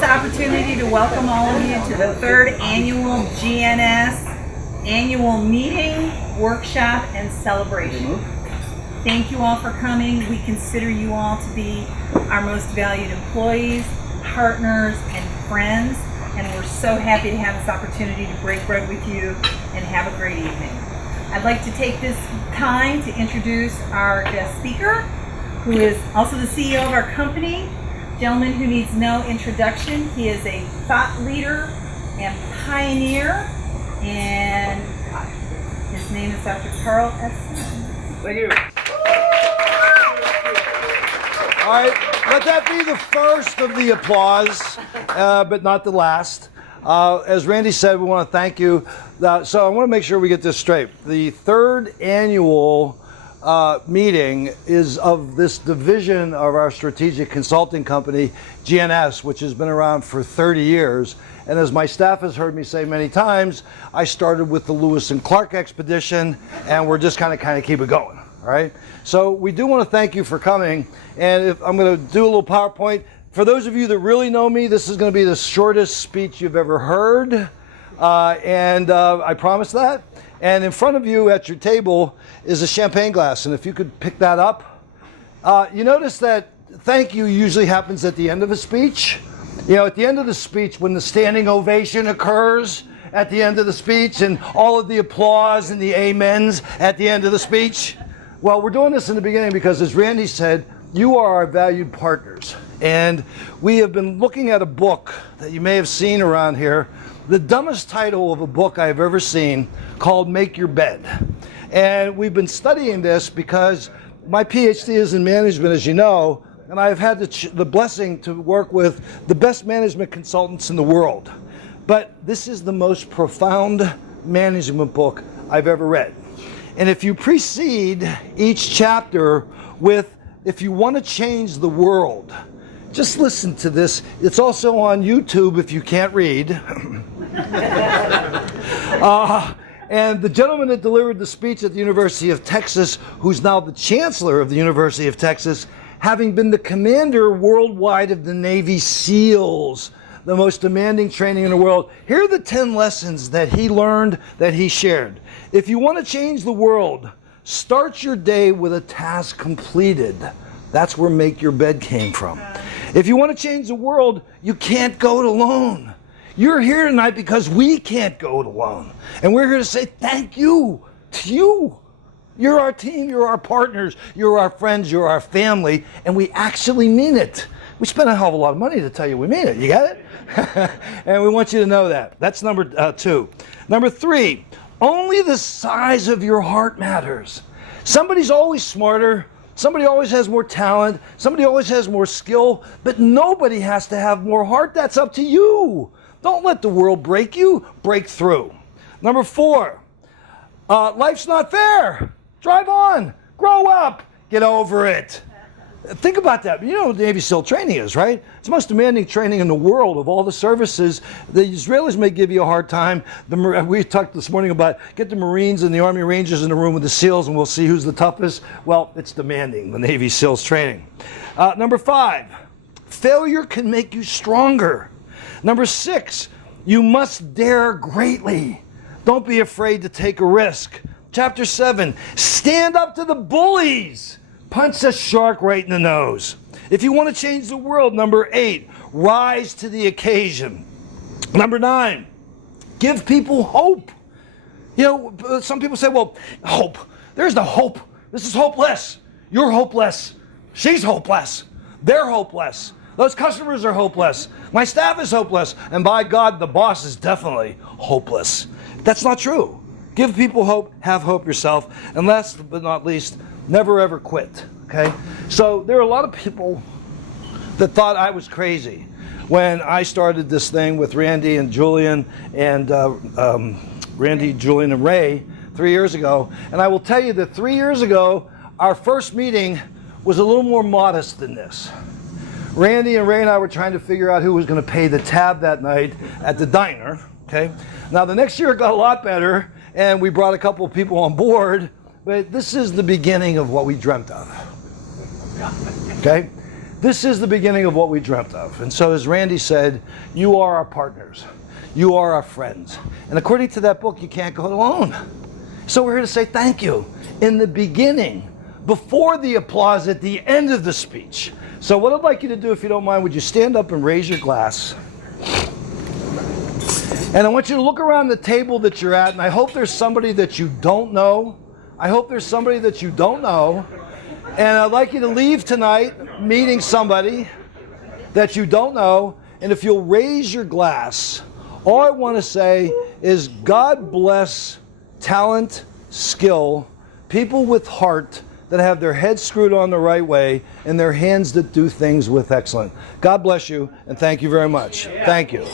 Opportunity to welcome all of you to the third annual GNS Annual Meeting, Workshop, and Celebration. Thank you all for coming. We consider you all to be our most valued employees, partners, and friends, and we're so happy to have this opportunity to break bread with you and have a great evening. I'd like to take this time to introduce our guest speaker, who is also the CEO of our company. Gentleman who needs no introduction. He is a thought leader and pioneer, and his name is Dr. Carl S. Thank you. All right, let that be the first of the applause, but not the last. As Randy said, we want to thank you. So I want to make sure we get this straight. The third annual meeting is of this division of our strategic consulting company, GNS, which has been around for 30 years. And as my staff has heard me say many times, I started with the Lewis and Clark expedition, and we're just kind of keep it going. All right. So we do want to thank you for coming. And if I'm going to do a little PowerPoint. For those of you that really know me, this is going to be the shortest speech you've ever heard. I promise that. And in front of you at your table is a champagne glass. And if you could pick that up. You notice that thank you usually happens at the end of a speech. You know, at the end of the speech, when the standing ovation occurs at the end of the speech and all of the applause and the amens at the end of the speech. Well, we're doing this in the beginning because, as Randy said, you are our valued partners. And we have been looking at a book that you may have seen around here, the dumbest title of a book I've ever seen, called Make Your Bed. And we've been studying this because my PhD is in management, as you know, and I've had the blessing to work with the best management consultants in the world. But this is the most profound management book I've ever read. And if you precede each chapter with, if you want to change the world, just listen to this. It's also on YouTube if you can't read. And the gentleman that delivered the speech at the University of Texas, who's now the chancellor of the University of Texas, having been the commander worldwide of the Navy SEALs, the most demanding training in the world. Here are the 10 lessons that he learned, that he shared. If you want to change the world, start your day with a task completed. That's where Make Your Bed came from. If you want to change the world, you can't go it alone. You're here tonight because we can't go it alone. And we're here to say thank you to you. You're our team, you're our partners, you're our friends, you're our family, and we actually mean it. We spent a hell of a lot of money to tell you we mean it. You got it? And we want you to know that. That's number 2. Number 3, only the size of your heart matters. Somebody's always smarter. Somebody always has more talent. Somebody always has more skill. But nobody has to have more heart. That's up to you. Don't let the world break you. Break through. Number 4, life's not fair. Drive on. Grow up. Get over it. Think about that. You know what Navy SEAL training is, right? It's the most demanding training in the world of all the services. The Israelis may give you a hard time. We talked this morning about get the Marines and the Army Rangers in the room with the SEALs and we'll see who's the toughest. Well, it's demanding, the Navy SEALs training. Number 5, failure can make you stronger. Number 6, you must dare greatly. Don't be afraid to take a risk. Chapter 7, stand up to the bullies. Punch a shark right in the nose. If you want to change the world, number 8, rise to the occasion. Number 9, give people hope. You know, some people say, well, hope. There's no hope. This is hopeless. You're hopeless. She's hopeless. They're hopeless. Those customers are hopeless. My staff is hopeless. And by God, the boss is definitely hopeless. That's not true. Give people hope, have hope yourself. And last but not least, never ever quit. Okay? So there are a lot of people that thought I was crazy when I started this thing with Randy and Julian and Ray 3 years ago. And I will tell you that 3 years ago, our first meeting was a little more modest than this. Randy and Ray and I were trying to figure out who was going to pay the tab that night at the diner. Okay. Now the next year it got a lot better, and we brought a couple of people on board. But this is the beginning of what we dreamt of. Okay. This is the beginning of what we dreamt of. And so as Randy said, you are our partners. You are our friends. And according to that book, you can't go it alone. So we're here to say thank you in the beginning, before the applause at the end of the speech. So what I'd like you to do, if you don't mind, would you stand up and raise your glass? And I want you to look around the table that you're at, and I hope there's somebody that you don't know. I hope there's somebody that you don't know. And I'd like you to leave tonight meeting somebody that you don't know. And if you'll raise your glass, all I want to say is God bless talent, skill, people with heart that have their heads screwed on the right way and their hands that do things with excellence. God bless you, and thank you very much. Thank you.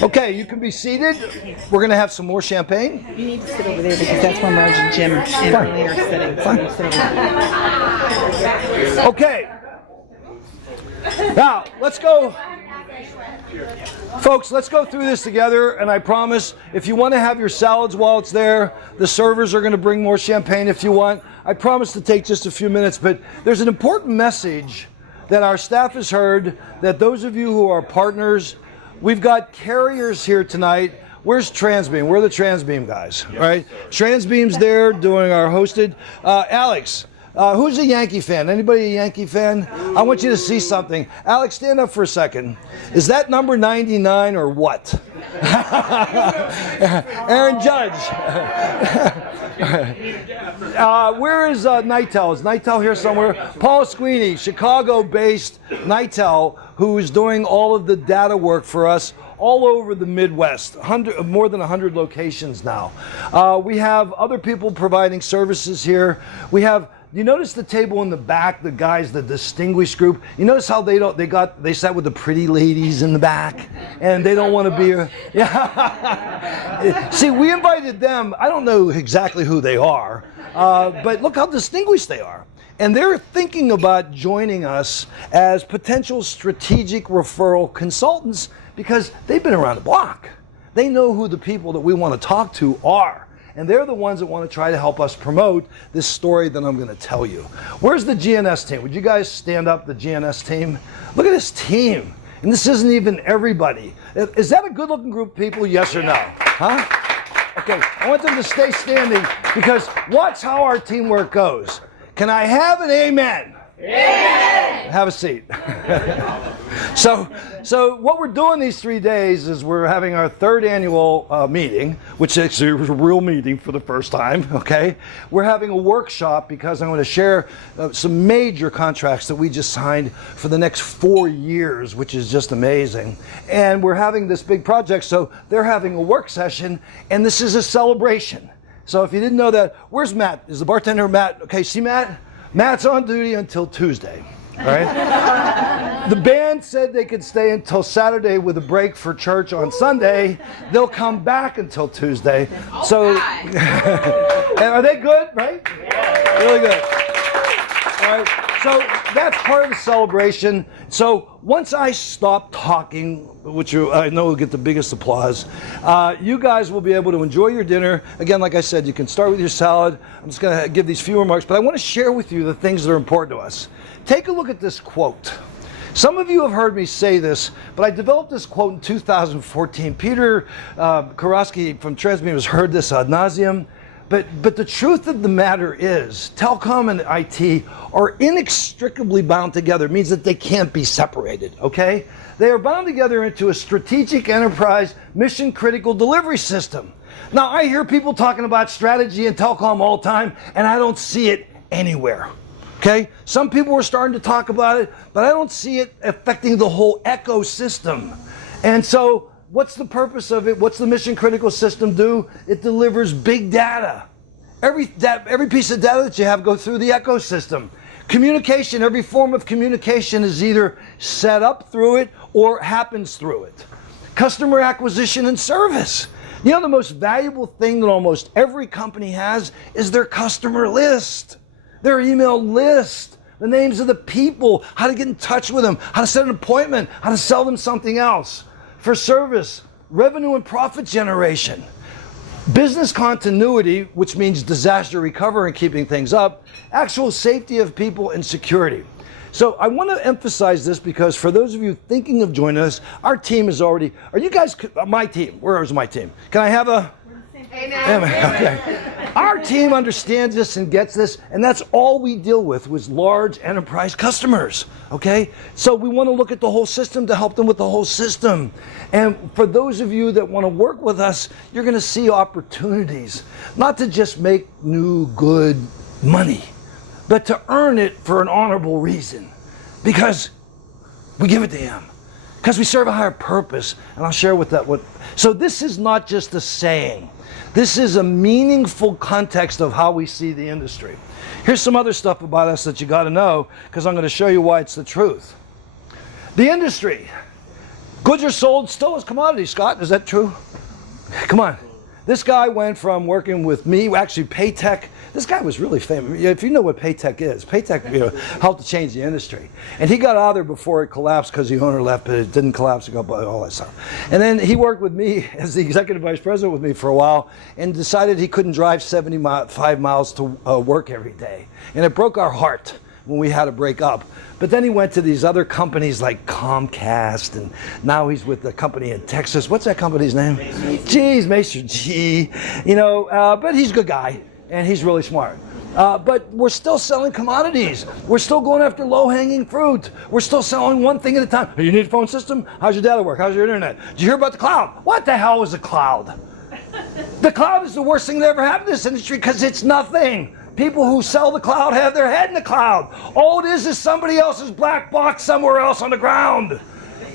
Okay, you can be seated. We're going to have some more champagne. You need to sit over there because that's where Marge and Jim and Arlene are sitting. Fine. So sit over there. Okay. Now, let's go. Folks, let's go through this together, and I promise if you want to have your salads while it's there, the servers are going to bring more champagne if you want. I promise to take just a few minutes, but there's an important message that our staff has heard, that those of you who are partners, we've got carriers here tonight. Where's Transbeam? We're the Transbeam guys, right? Transbeam's there doing our hosted. Alex, who's a Yankee fan? Anybody a Yankee fan? I want you to see something. Alex, stand up for a second. Is that number 99 or what? Aaron Judge. Where is Nightel? Is Nightel here somewhere? Paul Sweeney, Chicago-based Nightel, who's doing all of the data work for us all over the Midwest, more than 100 locations now. We have other people providing services here. We have, you notice the table in the back, the guys, the distinguished group. You notice how they sat with the pretty ladies in the back, and they don't want to be. Yeah. See, we invited them. I don't know exactly who they are, but look how distinguished they are. And they're thinking about joining us as potential strategic referral consultants because they've been around the block. They know who the people that we want to talk to are. And they're the ones that want to try to help us promote this story that I'm going to tell you. Where's the GNS team? Would you guys stand up, the GNS team? Look at this team. And this isn't even everybody. Is that a good-looking group of people, yes or no? Huh? Okay, I want them to stay standing because watch how our teamwork goes. Can I have an amen? Amen. Have a seat. So what we're doing these 3 days is we're having our third annual meeting, which is a real meeting for the first time, okay? We're having a workshop because I'm going to share some major contracts that we just signed for the next 4 years, which is just amazing. And we're having this big project, so they're having a work session, and this is a celebration. So if you didn't know that, where's Matt? Is the bartender Matt? Okay, see Matt? Matt's on duty until Tuesday, all right? The band said they could stay until Saturday with a break for church on Sunday. They'll come back until Tuesday. So, and are they good, right? Really good. All right, so that's part of the celebration. So once I stop talking, which I know will get the biggest applause, you guys will be able to enjoy your dinner. Again, like I said, you can start with your salad. I'm just going to give these few remarks, but I want to share with you the things that are important to us. Take a look at this quote. Some of you have heard me say this, but I developed this quote in 2014. Peter Karosky from Transbeam has heard this ad nauseum. But the truth of the matter is, telecom and IT are inextricably bound together. It means that they can't be separated, okay? They are bound together into a strategic enterprise mission-critical delivery system. Now, I hear people talking about strategy and telecom all the time, and I don't see it anywhere, Okay? Some people are starting to talk about it, but I don't see it affecting the whole ecosystem. And so, what's the purpose of it? What's the mission critical system do? It delivers big data. Every piece of data that you have goes through the ecosystem. Communication, every form of communication is either set up through it or happens through it. Customer acquisition and service. You know, the most valuable thing that almost every company has is their customer list, their email list, the names of the people, how to get in touch with them, how to set an appointment, how to sell them something else. For service, revenue and profit generation. Business continuity, which means disaster recovery and keeping things up, actual safety of people and security. So I want to emphasize this because for those of you thinking of joining us, our team is already, are you guys, my team, where is my team? Can I have a? Amen. Okay. Our team understands this and gets this, and that's all we deal with large enterprise customers, okay? So we want to look at the whole system to help them with the whole system. And for those of you that want to work with us, you're going to see opportunities, not to just make new, good money, but to earn it for an honorable reason, because we give it to Him, because we serve a higher purpose. And I'll share with that so this is not just a saying. This is a meaningful context of how we see the industry. Here's some other stuff about us that you got to know, because I'm going to show you why it's the truth. The industry. Goods are sold still as commodities, Scott. Is that true? Come on. This guy went from working with me, actually Paytech. This guy was really famous. If you know what Paytech is, Paytech helped to change the industry. And he got out of there before it collapsed because the owner left, but it didn't collapse, it got all that stuff. And then he worked with me as the executive vice president with me for a while and decided he couldn't drive 75 miles to work every day. And it broke our heart when we had to break up. But then he went to these other companies like Comcast, and now he's with the company in Texas. What's that company's name? Master G. You know, but he's a good guy, and he's really smart. But we're still selling commodities. We're still going after low-hanging fruit. We're still selling one thing at a time. Hey, you need a phone system? How's your data work? How's your internet? Did you hear about the cloud? What the hell is a cloud? The cloud is the worst thing that ever happened to this industry because it's nothing. People who sell the cloud have their head in the cloud. All it is somebody else's black box somewhere else on the ground.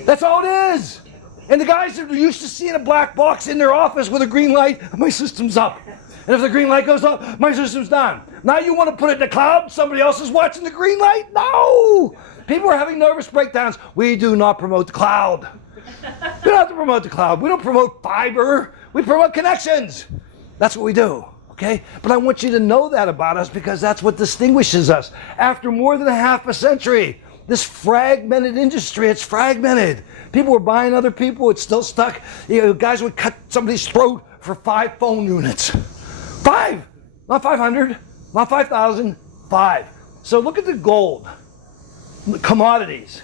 That's all it is. And the guys that are used to seeing a black box in their office with a green light, my system's up. And if the green light goes off, my system's down. Now you want to put it in the cloud, somebody else is watching the green light? No! People are having nervous breakdowns. We do not promote the cloud. We don't have to promote the cloud. We don't promote fiber. We promote connections. That's what we do. Okay? But I want you to know that about us because that's what distinguishes us. After more than a half a century, this fragmented industry, it's fragmented. People were buying other people, it's still stuck. You know, guys would cut somebody's throat for 5 phone units. 5! Not 500, not 5,000, 5. So look at the gold. Commodities.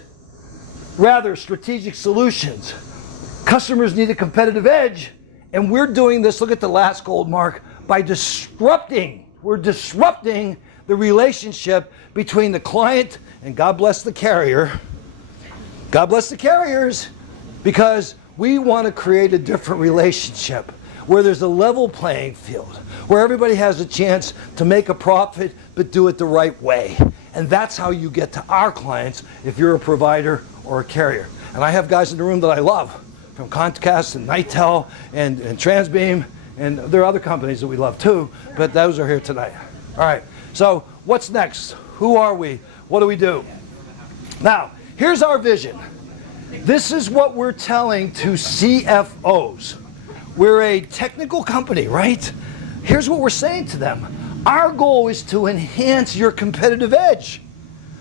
Rather, strategic solutions. Customers need a competitive edge, and we're doing this, look at the last gold mark, by we're disrupting the relationship between the client and God bless the carrier. God bless the carriers, because we want to create a different relationship where there's a level playing field, where everybody has a chance to make a profit, but do it the right way. And that's how you get to our clients if you're a provider or a carrier. And I have guys in the room that I love, from Comcast and Nitel and Transbeam. And there are other companies that we love too, but those are here tonight. All right, so what's next? Who are we? What do we do? Now, here's our vision. This is what we're telling to CFOs. We're a technical company, right? Here's what we're saying to them. Our goal is to enhance your competitive edge.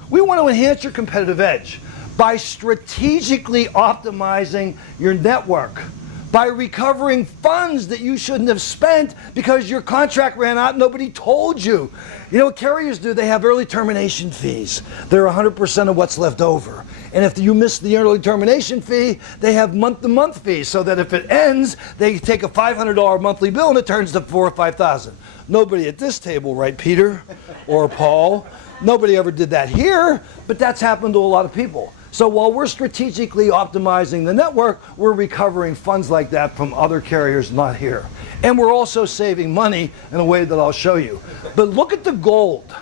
We want to enhance your competitive edge by strategically optimizing your network, by recovering funds that you shouldn't have spent because your contract ran out and nobody told you. You know what carriers do? They have early termination fees. They're 100% of what's left over. And if you miss the early termination fee, they have month-to-month fees, so that if it ends, they take a $500 monthly bill and it turns to $4,000 or $5,000. Nobody at this table, right, Peter or Paul? Nobody ever did that here, but that's happened to a lot of people. So while we're strategically optimizing the network, we're recovering funds like that from other carriers not here. And we're also saving money in a way that I'll show you. But look at the gold.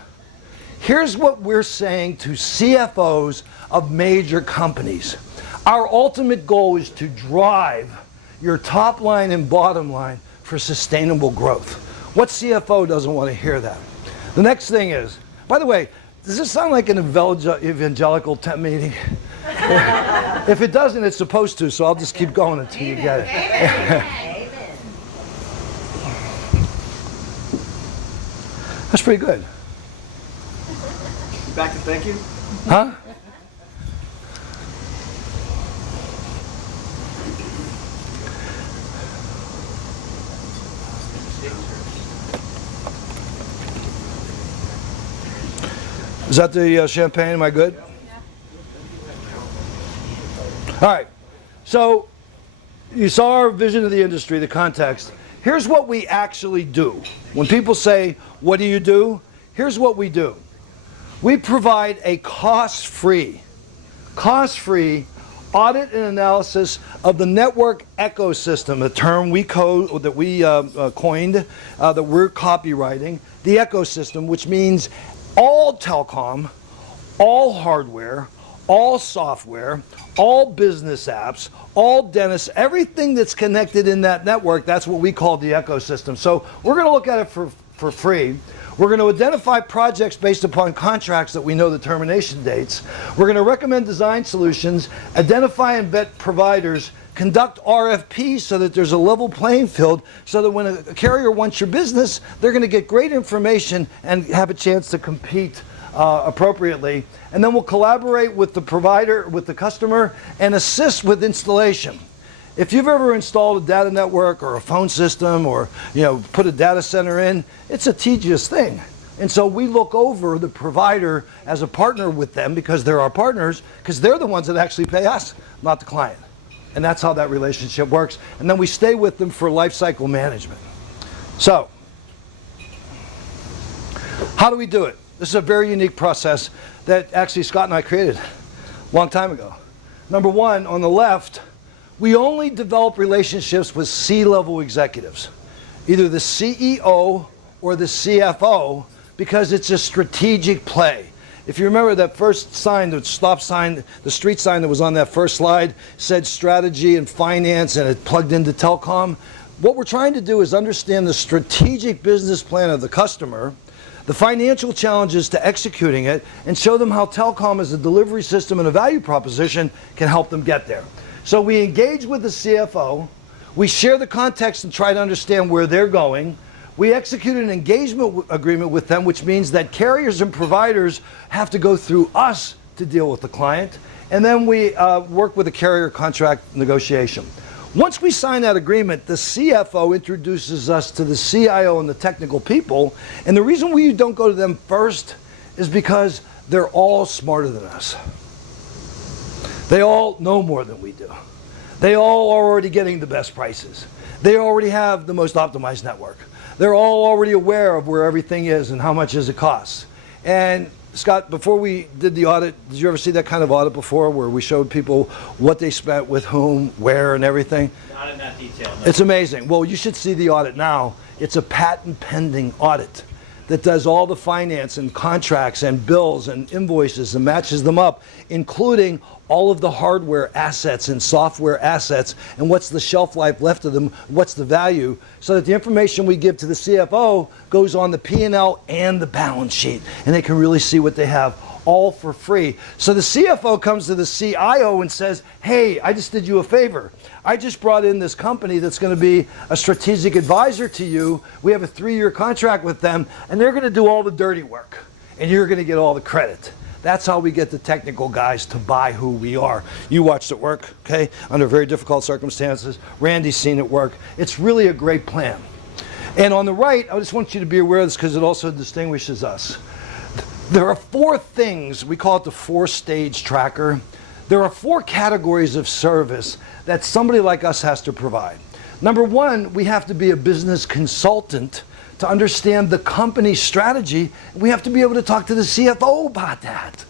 Here's what we're saying to CFOs of major companies. Our ultimate goal is to drive your top line and bottom line for sustainable growth. What CFO doesn't want to hear that? The next thing is, by the way, does this sound like an evangelical meeting? If it doesn't, it's supposed to, so I'll just keep going until you get it. Amen. That's pretty good. Back to thank you. Huh? Is that the champagne? Am I good? All right. So you saw our vision of the industry, the context. Here's what we actually do. When people say, what do you do? Here's what we do. We provide a cost-free audit and analysis of the network ecosystem, a term we coined, that we're copywriting, the ecosystem, which means all telecom, all hardware, all software, all business apps, all dentists, everything that's connected in that network, that's what we call the ecosystem. So we're going to look at it for free. We're going to identify projects based upon contracts that we know the termination dates. We're going to recommend design solutions, identify and vet providers, conduct RFPs so that there's a level playing field, so that when a carrier wants your business, they're going to get great information and have a chance to compete appropriately. And then we'll collaborate with the provider, with the customer, and assist with installation. If you've ever installed a data network or a phone system, or put a data center in, it's a tedious thing. And so we look over the provider as a partner with them, because they're our partners, because they're the ones that actually pay us, not the client. And that's how that relationship works. And then we stay with them for life cycle management. So, how do we do it? This is a very unique process that actually Scott and I created a long time ago. Number one, on the left, we only develop relationships with C-level executives, either the CEO or the CFO, because it's a strategic play. If you remember that first sign, the stop sign, the street sign that was on that first slide said strategy and finance, and it plugged into telecom. What we're trying to do is understand the strategic business plan of the customer, the financial challenges to executing it, and show them how telecom as a delivery system and a value proposition can help them get there. So we engage with the CFO, we share the context and try to understand where they're going. We execute an engagement agreement with them, which means that carriers and providers have to go through us to deal with the client. And then we work with a carrier contract negotiation. Once we sign that agreement, the CFO introduces us to the CIO and the technical people. And the reason we don't go to them first is because they're all smarter than us. They all know more than we do. They all are already getting the best prices. They already have the most optimized network. They're all already aware of where everything is and how much it costs. And Scott, before we did the audit, did you ever see that kind of audit before, where we showed people what they spent with whom, where, and everything? Not in that detail. No. It's amazing. Well, you should see the audit now. It's a patent pending audit that does all the finance and contracts and bills and invoices and matches them up, including all of the hardware assets and software assets, and what's the shelf life left of them, what's the value, so that the information we give to the CFO goes on the P&L and the balance sheet, and they can really see what they have, all for free. So the CFO comes to the CIO and says, hey, I just did you a favor. I just brought in this company that's going to be a strategic advisor to you. We have a 3-year contract with them, and they're going to do all the dirty work, and you're going to get all the credit. That's how we get the technical guys to buy who we are. You watched it work, okay, under very difficult circumstances. Randy's seen it work. It's really a great plan. And on the right, I just want you to be aware of this because it also distinguishes us. There are 4 things, we call it the 4-stage tracker. There are 4 categories of service that somebody like us has to provide. Number 1, we have to be a business consultant to understand the company's strategy. We have to be able to talk to the CFO about that.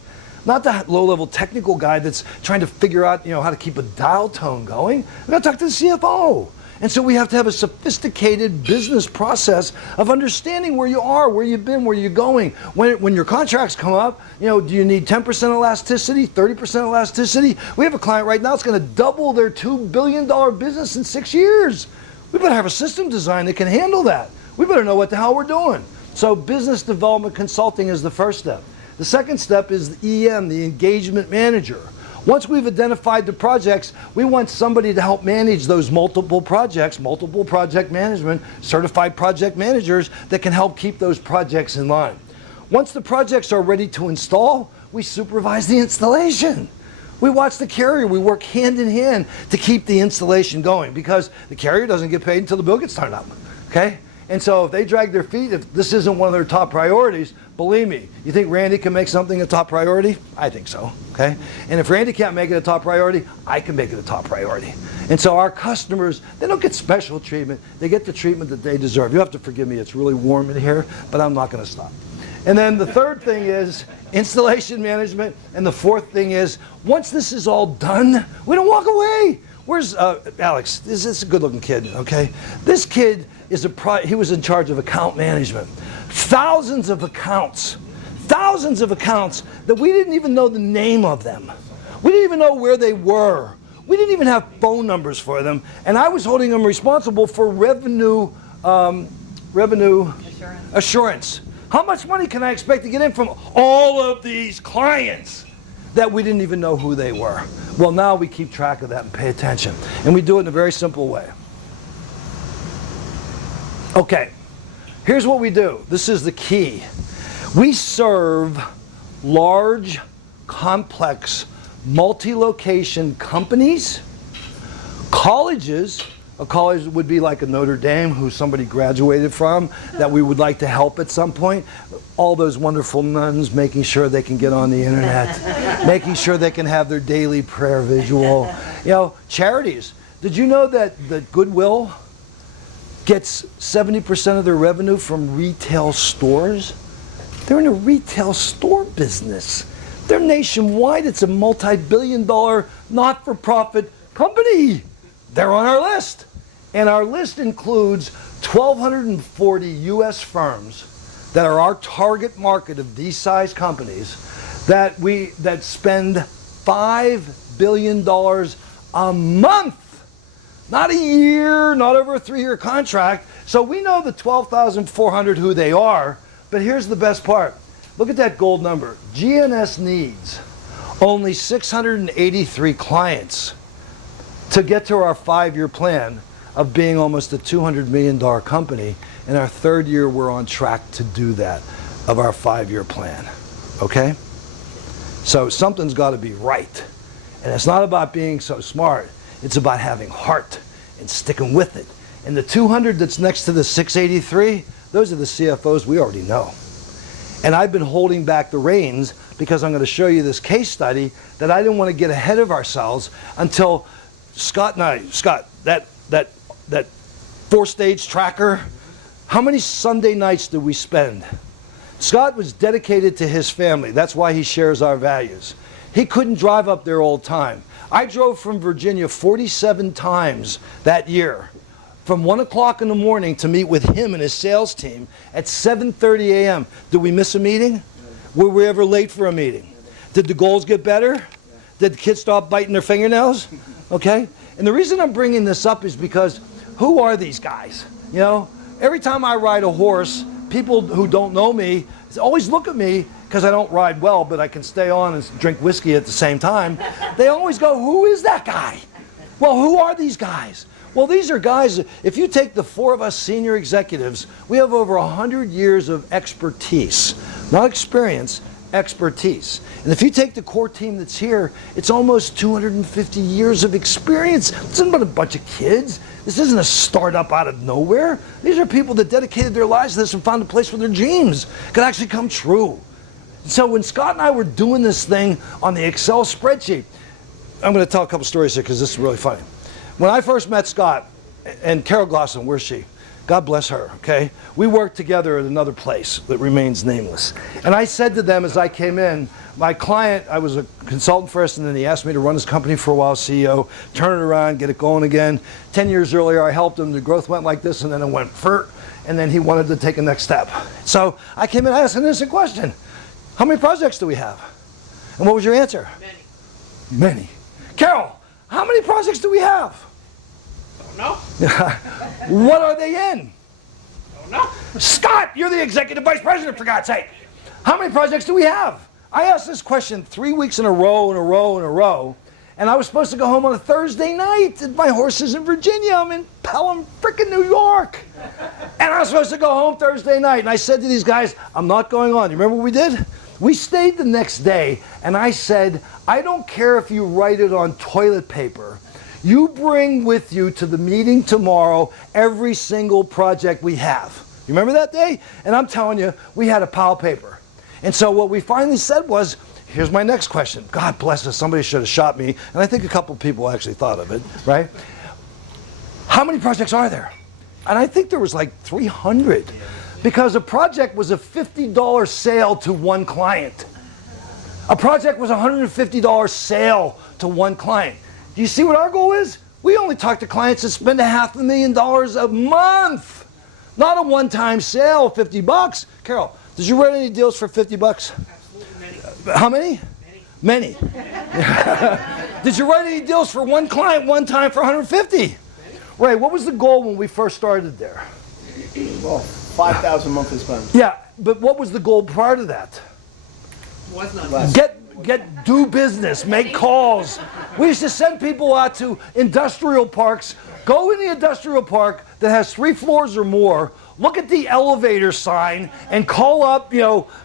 Not the low-level technical guy that's trying to figure out, how to keep a dial tone going. We got to talk to the CFO And so we have to have a sophisticated business process of understanding where you are, where you've been, where you're going. When your contracts come up, you know, do you need 10% elasticity, 30% elasticity? We have a client right now that's going to double their $2 billion business in 6 years. We better have a system design that can handle that. We better know what the hell we're doing. So business development consulting is the first step. The second step is the EM, the engagement manager. Once we've identified the projects, we want somebody to help manage those multiple projects, multiple project management, certified project managers that can help keep those projects in line. Once the projects are ready to install, we supervise the installation. We watch the carrier. We work hand in hand to keep the installation going because the carrier doesn't get paid until the bill gets turned up, okay? And so if they drag their feet, if this isn't one of their top priorities, believe me, you think Randy can make something a top priority? I think so, okay? And if Randy can't make it a top priority, I can make it a top priority. And so our customers, they don't get special treatment. They get the treatment that they deserve. You have to forgive me, it's really warm in here, but I'm not gonna stop. And then the third thing is installation management. And the fourth thing is, once this is all done, we don't walk away. Where's Alex? This is a good-looking kid, okay? This kid is he was in charge of account management. Thousands of accounts that we didn't even know the name of them. We didn't even know where they were. We didn't even have phone numbers for them. And I was holding them responsible for revenue assurance. How much money can I expect to get in from all of these clients that we didn't even know who they were? Well, now we keep track of that and pay attention. And we do it in a very simple way. Okay, here's what we do. This is the key. We serve large, complex, multi-location companies, colleges. A college would be like a Notre Dame who somebody graduated from that we would like to help at some point. All those wonderful nuns making sure they can get on the internet, making sure they can have their daily prayer visual. You know, charities. Did you know that Goodwill gets 70% of their revenue from retail stores? They're in a retail store business. They're nationwide. It's a multi-billion-dollar not-for-profit company. They're on our list. And our list includes 1,240 U.S. firms that are our target market of these size companies that spend $5 billion a month. Not a year, not over a 3-year contract. So we know the 12,400 who they are, but here's the best part. Look at that gold number. GNS needs only 683 clients to get to our 5-year plan of being almost a $200 million company. In our 3rd year, we're on track to do that of our 5-year plan, okay? So something's got to be right. And it's not about being so smart. It's about having heart and sticking with it. And the 200 that's next to the 683, those are the CFOs we already know. And I've been holding back the reins because I'm going to show you this case study that I didn't want to get ahead of ourselves until Scott and I, that 4-stage tracker, how many Sunday nights did we spend? Scott was dedicated to his family. That's why he shares our values. He couldn't drive up there all the time. I drove from Virginia 47 times that year, from 1 o'clock in the morning to meet with him and his sales team at 7:30 a.m. Did we miss a meeting? Were we ever late for a meeting? Did the goals get better? Did the kids stop biting their fingernails? Okay? And the reason I'm bringing this up is because who are these guys? You know, every time I ride a horse, people who don't know me always look at me because I don't ride well, but I can stay on and drink whiskey at the same time. They always go, who is that guy? Well, who are these guys? Well, these are guys, if you take the 4 of us senior executives, we have over 100 years of expertise, not experience, expertise. And if you take the core team that's here, it's almost 250 years of experience. This isn't a bunch of kids. This isn't a startup out of nowhere. These are people that dedicated their lives to this and found a place where their dreams could actually come true. So when Scott and I were doing this thing on the Excel spreadsheet, I'm going to tell a couple stories here because this is really funny. When I first met Scott, and Carol Glosson, where's she? God bless her, okay? We worked together at another place that remains nameless. And I said to them as I came in, my client, I was a consultant first, and then he asked me to run his company for a while, CEO, turn it around, get it going again. 10 years earlier, I helped him. The growth went like this, and then it went furt, and then he wanted to take a next step. So I came in, I asked an innocent question. How many projects do we have? And what was your answer? Many. Carol, how many projects do we have? Don't know. What are they in? Don't know. Scott, you're the executive vice president, for God's sake. How many projects do we have? I asked this question 3 weeks in a row, and I was supposed to go home on a Thursday night. And my horse is in Virginia. I'm in Pelham, frickin' New York. And I was supposed to go home Thursday night. And I said to these guys, I'm not going on. You remember what we did? We stayed the next day, and I said, I don't care if you write it on toilet paper. You bring with you to the meeting tomorrow every single project we have. You remember that day? And I'm telling you, we had a pile of paper. And so what we finally said was, here's my next question. God bless us, somebody should have shot me. And I think a couple people actually thought of it, right? How many projects are there? And I think there was like 300. Because a project was a $50 sale to one client. A project was a $150 sale to one client. Do you see what our goal is? We only talk to clients that spend $500,000 a month. Not a one-time sale, 50 bucks. Carol, did you write any deals for 50 bucks? Absolutely many. How many? Many. Did you write any deals for one client one time for 150? Ray, what was the goal when we first started there? Well, 5,000 monthly spend. Yeah, but what was the goal prior to that? Was not. Less. Do business, make calls. We used to send people out to industrial parks. Go in the industrial park that has 3 floors or more, look at the elevator sign and call up,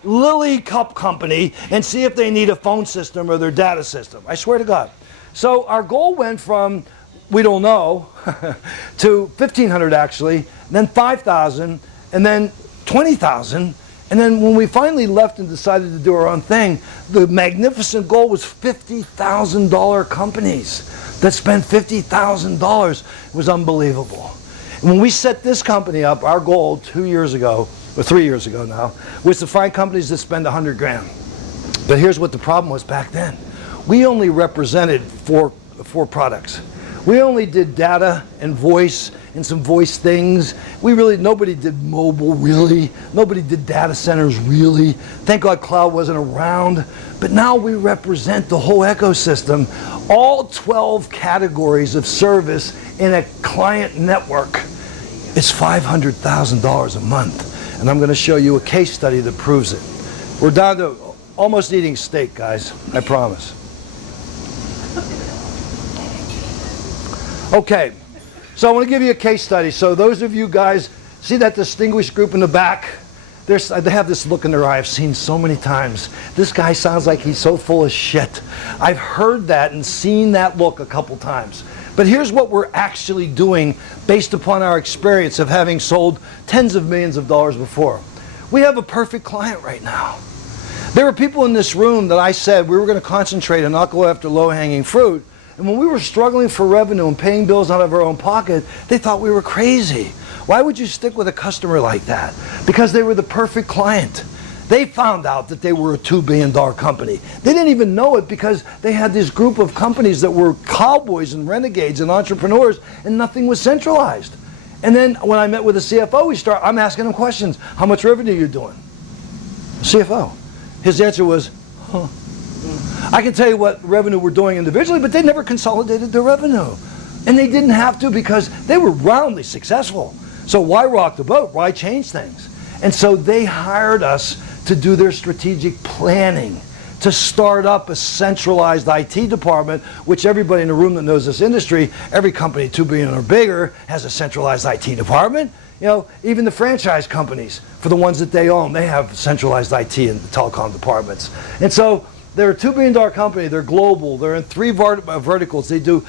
Lilly Cup Company and see if they need a phone system or their data system. I swear to God. So our goal went from, we don't know, to 1,500 actually, then 5,000, and then 20,000. And then when we finally left and decided to do our own thing, the magnificent goal was $50,000 companies that spent $50,000. It was unbelievable. And when we set this company up, our goal 2 years ago, or 3 years ago now, was to find companies that spend 100 grand. But here's what the problem was back then. We only represented four products. We only did data and voice and some voice things. Nobody did mobile really. Nobody did data centers really. Thank God cloud wasn't around. But now we represent the whole ecosystem, all 12 categories of service in a client network. It's $500,000 a month. And I'm going to show you a case study that proves it. We're down to almost eating steak, guys. I promise. Okay, so I want to give you a case study. So those of you guys, see that distinguished group in the back? They have this look in their eye I've seen so many times. This guy sounds like he's so full of shit. I've heard that and seen that look a couple times. But here's what we're actually doing based upon our experience of having sold tens of millions of dollars before. We have a perfect client right now. There were people in this room that I said we were going to concentrate and not go after low-hanging fruit. And when we were struggling for revenue and paying bills out of our own pocket, they thought we were crazy. Why would you stick with a customer like that? Because they were the perfect client. They found out that they were a $2 billion company. They didn't even know it because they had this group of companies that were cowboys and renegades and entrepreneurs, and nothing was centralized. And then when I met with the CFO, I'm asking him questions. How much revenue are you doing? CFO. His answer was, I can tell you what revenue we're doing individually, but they never consolidated their revenue. And they didn't have to because they were roundly successful. So why rock the boat? Why change things? And so they hired us to do their strategic planning, to start up a centralized IT department, which everybody in the room that knows this industry, every company $2 billion or bigger has a centralized IT department. Even the franchise companies, for the ones that they own, they have centralized IT and telecom departments. And so they're a $2 billion company. They're global. They're in 3 verticals. They do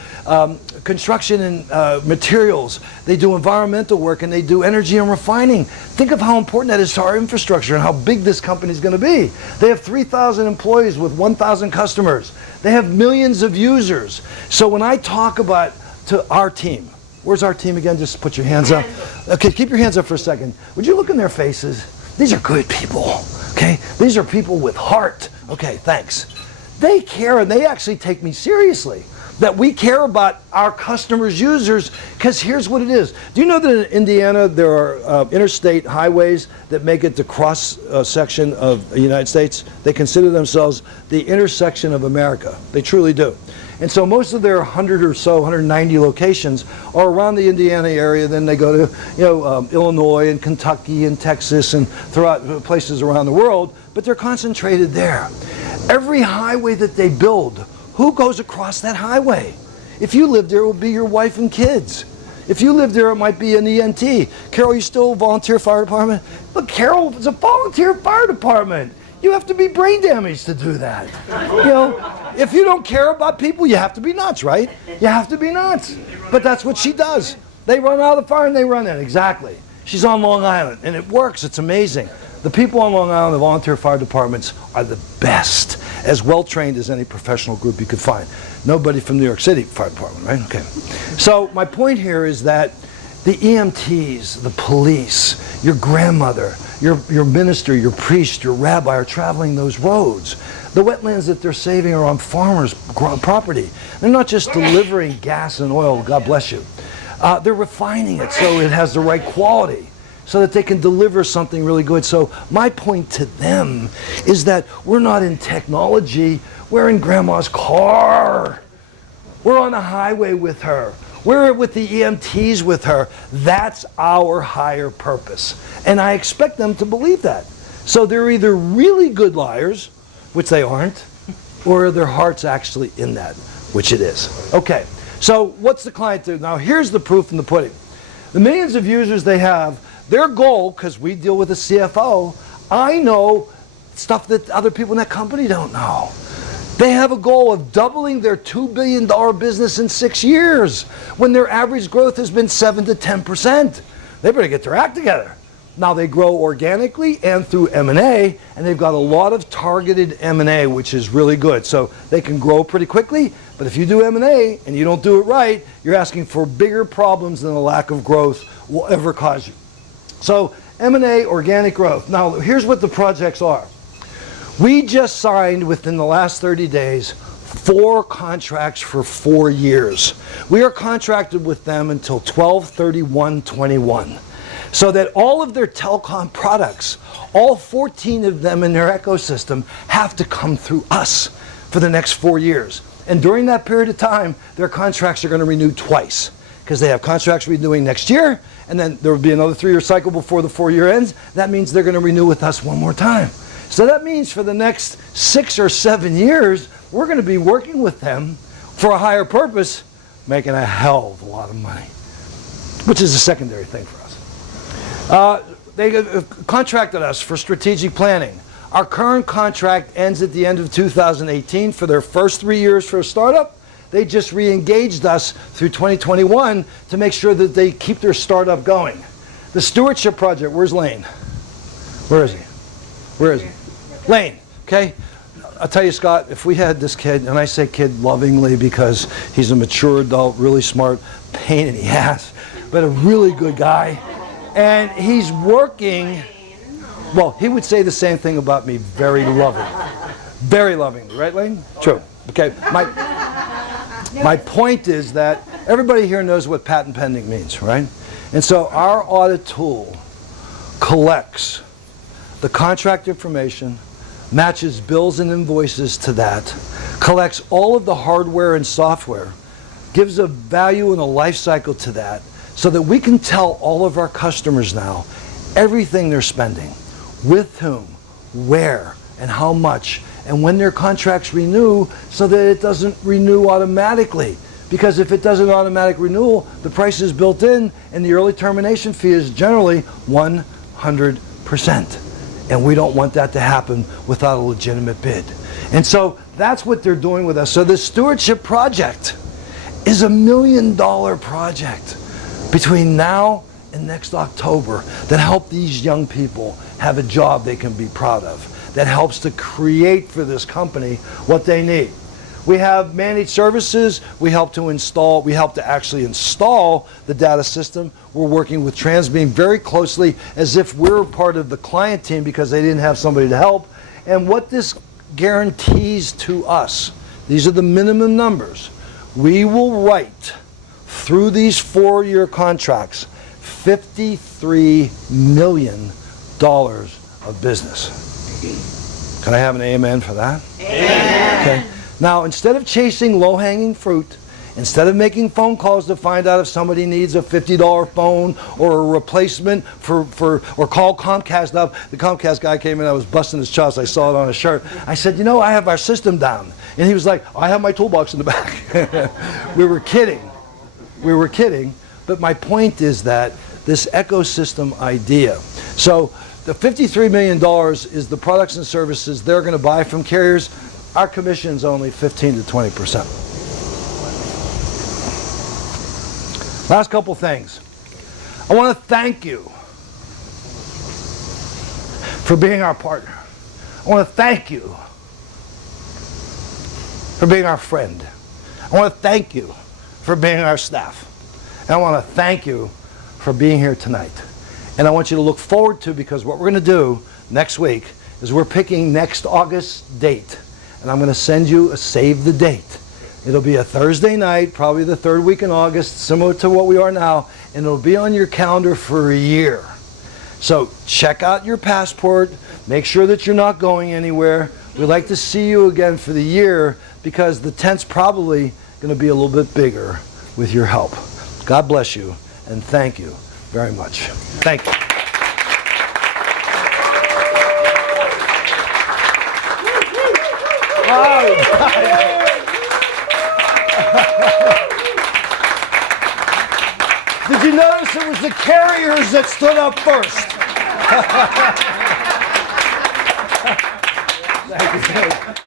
construction and materials. They do environmental work, and they do energy and refining. Think of how important that is to our infrastructure and how big this company is going to be. They have 3,000 employees with 1,000 customers. They have millions of users. So when I talk about to our team, Where's our team again? Just put your hands up. Okay, keep your hands up for a second. Would you look in their faces? These are good people, okay? These are people with heart. Okay, thanks. They care, and they actually take me seriously. That we care about our customers, users, because here's what it is. Do you know that in Indiana there are interstate highways that make it the cross section of the United States? They consider themselves the intersection of America. They truly do. And so most of their 100 or so, 190 locations are around the Indiana area. Then they go to, Illinois and Kentucky and Texas and throughout places around the world, but they're concentrated there. Every highway that they build, who goes across that highway? If you live there, it would be your wife and kids. If you live there, it might be an EMT. Carol, you still a volunteer fire department? Look, Carol is a volunteer fire department. You have to be brain damaged to do that. If you don't care about people, you have to be nuts, right? You have to be nuts. But that's what she does. They run out of the fire and they run in, exactly. She's on Long Island, and it works. It's amazing. The people on Long Island, the volunteer fire departments, are the best, as well-trained as any professional group you could find. Nobody from New York City Fire Department, right? Okay. So my point here is that the EMTs, the police, your grandmother, your minister, your priest, your rabbi are traveling those roads. The wetlands that they're saving are on farmers' property. They're not just delivering gas and oil, God bless you. They're refining it so it has the right quality, so that they can deliver something really good. So my point to them is that we're not in technology, we're in grandma's car. We're on the highway with her. We're with the EMTs with her. That's our higher purpose. And I expect them to believe that. So they're either really good liars, which they aren't, or their heart's actually in that, which it is. Okay, so what's the client do? Now here's the proof in the pudding. The millions of users they have, their goal, because we deal with a CFO, I know stuff that other people in that company don't know. They have a goal of doubling their $2 billion business in 6 years, when their average growth has been 7 to 10%. They better get their act together. Now they grow organically and through M&A, and they've got a lot of targeted M&A, which is really good. So they can grow pretty quickly, but if you do M&A and you don't do it right, you're asking for bigger problems than the lack of growth will ever cause you. So M&A, organic growth. Now here's what the projects are. We just signed within the last 30 days 4 contracts for 4 years. We are contracted with them until 12/31/21. So that all of their telecom products, all 14 of them in their ecosystem, have to come through us for the next 4 years. And during that period of time, their contracts are going to renew twice, because they have contracts renewing next year, and then there will be another 3-year cycle before the 4-year ends. That means they're going to renew with us one more time. So that means for the next 6 or 7 years, we're going to be working with them for a higher purpose, making a hell of a lot of money, which is a secondary thing for us. They contracted us for strategic planning. Our current contract ends at the end of 2018 for their first 3 years for a startup. They just re-engaged us through 2021 to make sure that they keep their startup going. The stewardship project, where's Lane? Where is he? Where is he? Lane, okay? I'll tell you, Scott, if we had this kid, and I say kid lovingly because he's a mature adult, really smart, pain in the ass, but a really good guy, and he's working, well, he would say the same thing about me, very loving. Very loving, right, Lane? True. Okay, my point is that everybody here knows what patent pending means, right? And so our audit tool collects the contract information, matches bills and invoices to that, collects all of the hardware and software, gives a value and a life cycle to that, so that we can tell all of our customers now everything they're spending, with whom, where, and how much, and when their contracts renew, so that it doesn't renew automatically. Because if it does an automatic renewal, the price is built in, and the early termination fee is generally 100%. And we don't want that to happen without a legitimate bid. And so that's what they're doing with us. So the stewardship project is $1 million project between now and next October that help these young people have a job they can be proud of, that helps to create for this company what they need. We have managed services. We help to actually install the data system. We're working with Transbeam very closely as if we're part of the client team because they didn't have somebody to help. And what this guarantees to us, these are the minimum numbers. We will write through these 4-year contracts $53 million of business. Can I have an amen for that? Amen. Okay. Now, instead of chasing low-hanging fruit, instead of making phone calls to find out if somebody needs a $50 phone or a replacement or call Comcast up, the Comcast guy came in, I was busting his chops, I saw it on his shirt. I said, you know, I have our system down. And he was like, I have my toolbox in the back. We were kidding. We were kidding. But my point is that this ecosystem idea. So the $53 million is the products and services they're going to buy from carriers. Our commission is only 15 to 20%. Last couple things. I want to thank you for being our partner. I want to thank you for being our friend. I want to thank you for being our staff. And I want to thank you for being here tonight. And I want you to look forward to, because what we're going to do next week is we're picking next August date. And I'm going to send you a save the date. It'll be a Thursday night, probably the 3rd week in August, similar to what we are now, and it'll be on your calendar for a year. So check out your passport, make sure that you're not going anywhere. We'd like to see you again for the year because the tent's probably going to be a little bit bigger with your help. God bless you, and thank you very much. Thank you. Did you notice it was the carriers that stood up first? Thank you.